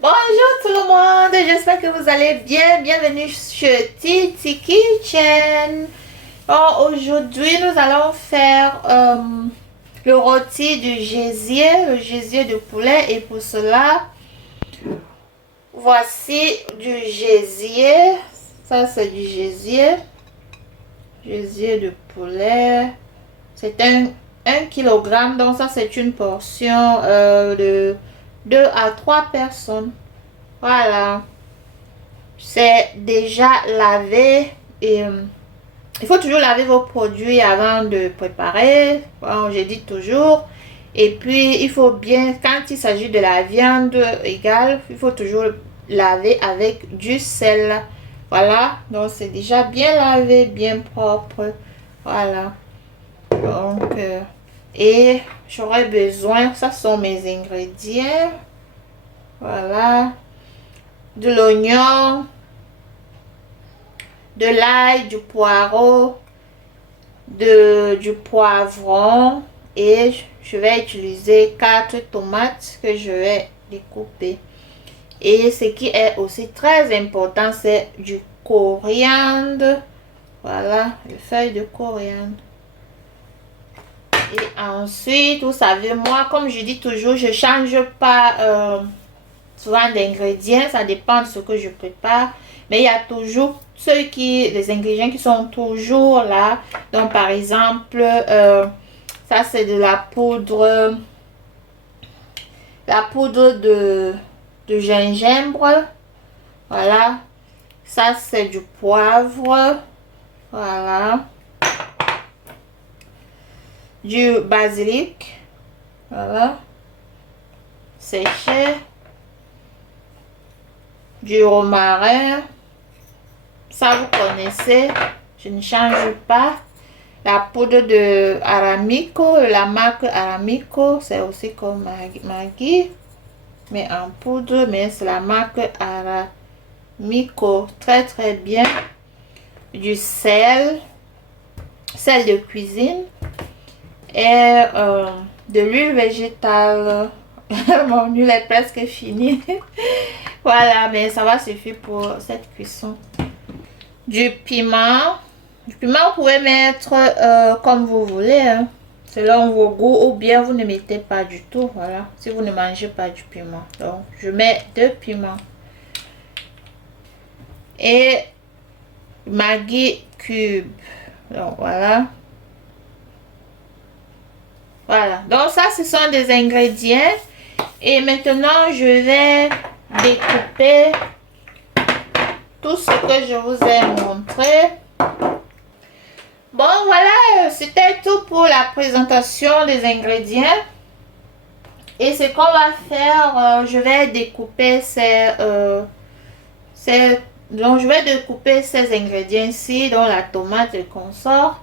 Bonjour tout le monde, j'espère que vous allez bien. Bienvenue sur Titi Kitchen. Bon, aujourd'hui, nous allons faire le rôti du gésier, le gésier de poulet. Et pour cela, voici du gésier. Ça, c'est du gésier. Gésier de poulet. C'est un kilogramme, donc ça, c'est une portion de 2 à 3 personnes. Voilà. C'est déjà lavé et il faut toujours laver vos produits avant de préparer. Bon, je dis toujours. Et puis, il faut bien, quand il s'agit de la viande égale, il faut toujours laver avec du sel. Voilà, donc c'est déjà bien lavé, bien propre. Voilà. Donc, et j'aurai besoin, ça sont mes ingrédients. Voilà. De l'oignon, de l'ail, du poireau, du poivron et je vais utiliser 4 tomates que je vais découper. Et ce qui est aussi très important, c'est du coriandre. Voilà, les feuilles de coriandre. Et ensuite, vous savez, moi, comme je dis toujours, je change pas souvent d'ingrédients, ça dépend de ce que je prépare, mais il y a toujours les ingrédients qui sont toujours là. Donc par exemple, ça c'est de la poudre de gingembre. Voilà, ça c'est du poivre. Voilà, du basilic. Voilà, séché, du romarin. Ça, vous connaissez, je ne change pas. La poudre de Aramico, la marque Aramico, c'est aussi comme Maggi, mais en poudre, mais c'est la marque Aramico. Très très bien. Du sel, sel de cuisine et de l'huile végétale. Mon huile est presque finie. Voilà, mais ça va suffire pour cette cuisson. Du piment. Du piment, vous pouvez mettre comme vous voulez, hein, selon vos goûts, ou bien vous ne mettez pas du tout. Voilà, si vous ne mangez pas du piment. Donc, je mets 2 piments. Et Maggi cube. Donc, voilà. Voilà. Donc, ça, ce sont des ingrédients. Et maintenant, je vais découper tout ce que je vous ai montré. Bon, voilà, c'était tout pour la présentation des ingrédients. Et ce qu'on va faire, je vais découper donc je vais découper ces ingrédients ici, donc la tomate, le consort.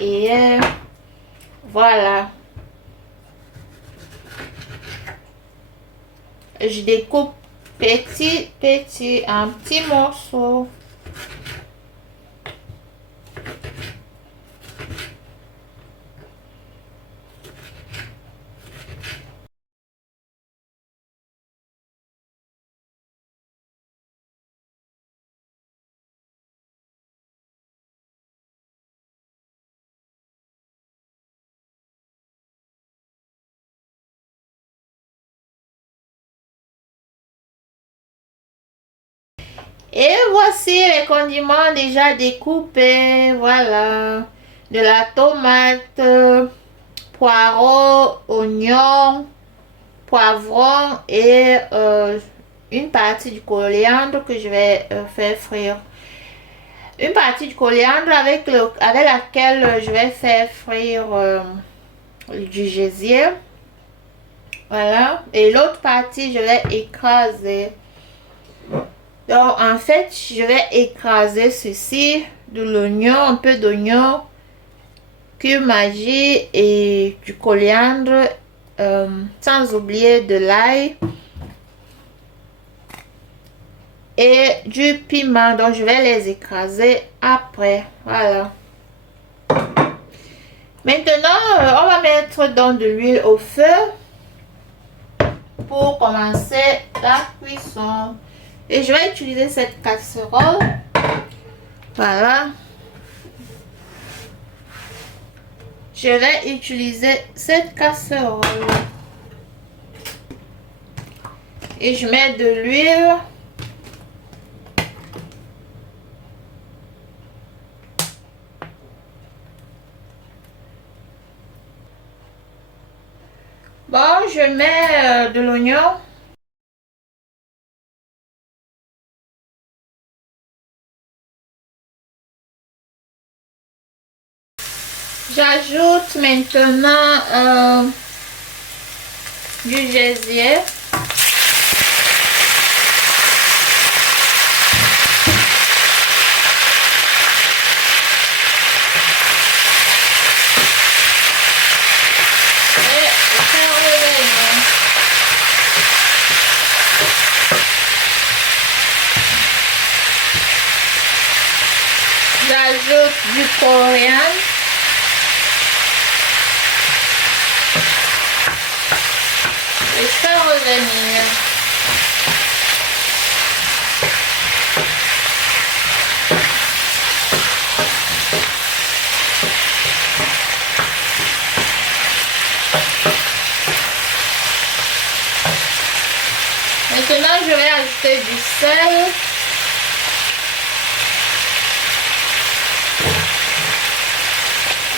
Et voilà. Je découpe petit, en petits morceaux. Et voici les condiments déjà découpés. Voilà. De la tomate, poireau, oignon, poivron et une partie du coriandre que je vais faire frire. Une partie du coriandre avec laquelle je vais faire frire du gésier. Voilà. Et l'autre partie, je vais écraser. Donc, en fait, je vais écraser ceci, de l'oignon, un peu d'oignon, cumin et du coriandre, sans oublier de l'ail et du piment. Donc, je vais les écraser après. Voilà. Maintenant, on va mettre dans de l'huile au feu pour commencer la cuisson. Et je vais utiliser cette casserole. Voilà. Je vais utiliser cette casserole. Et je mets de l'huile. Bon, je mets de l'oignon. J'ajoute maintenant du gésier. J'ajoute du coriandre. Et je fais revenir. Maintenant, je vais ajouter du sel.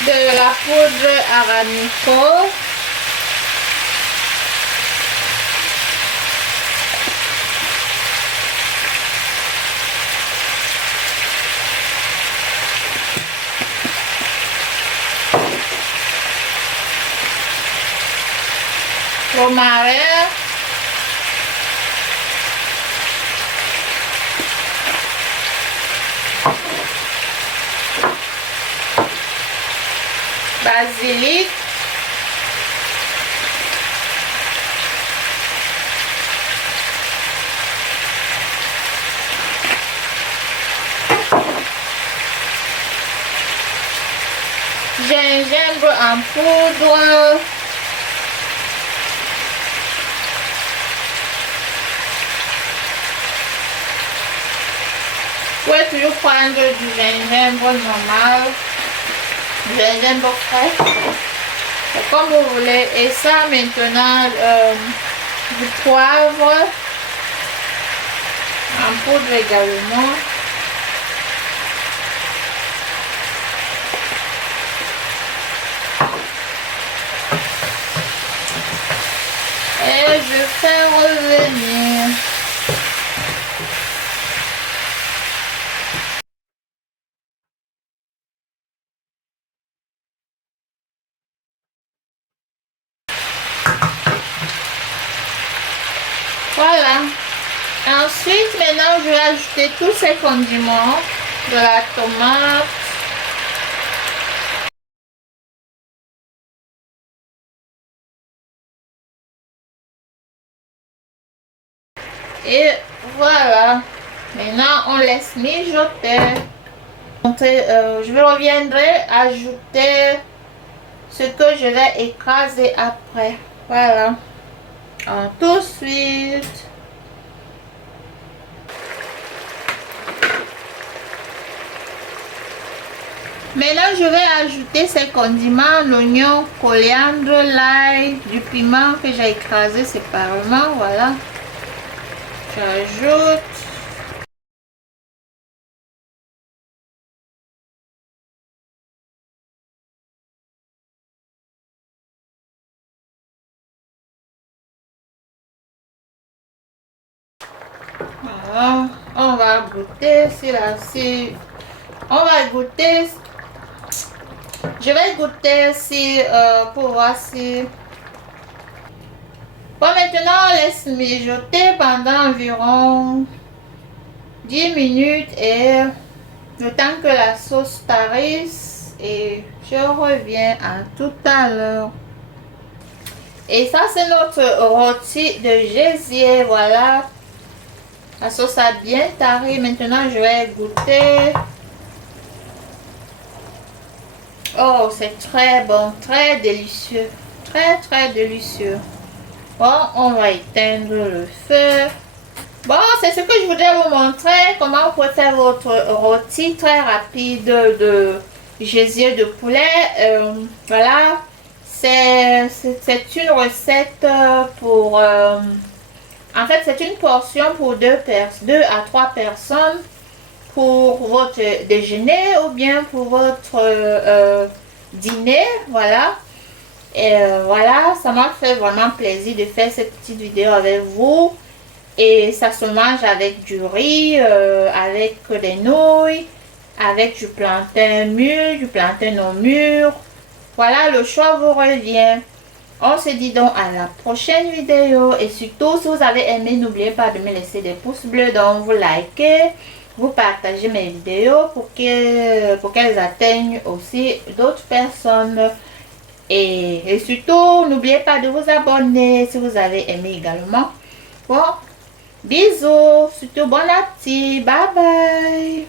De la poudre aramico. Romarin. Basilic. Gingembre en poudre. Vous pouvez toujours prendre du gingembre normal, du gingembre frais, comme vous voulez. Et ça maintenant, du poivre en poudre également. Et je fais revenir. Voilà. Ensuite, maintenant, je vais ajouter tous ces condiments, de la tomate, et voilà. Maintenant, on laisse mijoter. Je reviendrai ajouter ce que je vais écraser après. Voilà. Tout de suite. Maintenant, je vais ajouter ces condiments, l'oignon, coriandre, l'ail, du piment que j'ai écrasé séparément. Voilà. J'ajoute. Voilà. On va goûter on va goûter. Je vais goûter si pour voir si. Bon, maintenant on laisse mijoter pendant environ 10 minutes et le temps que la sauce tarisse, et je reviens à tout à l'heure. Et ça c'est notre rôti de gésier. Voilà, la sauce a bien tari. Maintenant je vais goûter. Oh, c'est très bon, très délicieux, très délicieux. Bon, on va éteindre le feu. Bon, c'est ce que je voudrais vous montrer, comment vous pouvez faire votre rôti très rapide de gésier de poulet. Voilà, c'est une recette pour... en fait, c'est une portion pour deux à trois personnes pour votre déjeuner ou bien pour votre dîner. Voilà. Et voilà, ça m'a fait vraiment plaisir de faire cette petite vidéo avec vous. Et ça se mange avec du riz, avec des nouilles, avec du plantain mûr, du plantain non mûr. Voilà, le choix vous revient. On se dit donc à la prochaine vidéo. Et surtout, si vous avez aimé, n'oubliez pas de me laisser des pouces bleus. Donc, vous likez, vous partagez mes vidéos pour qu'elles atteignent aussi d'autres personnes. Et surtout, n'oubliez pas de vous abonner si vous avez aimé également. Bon, bisous, surtout bon appétit, bye bye.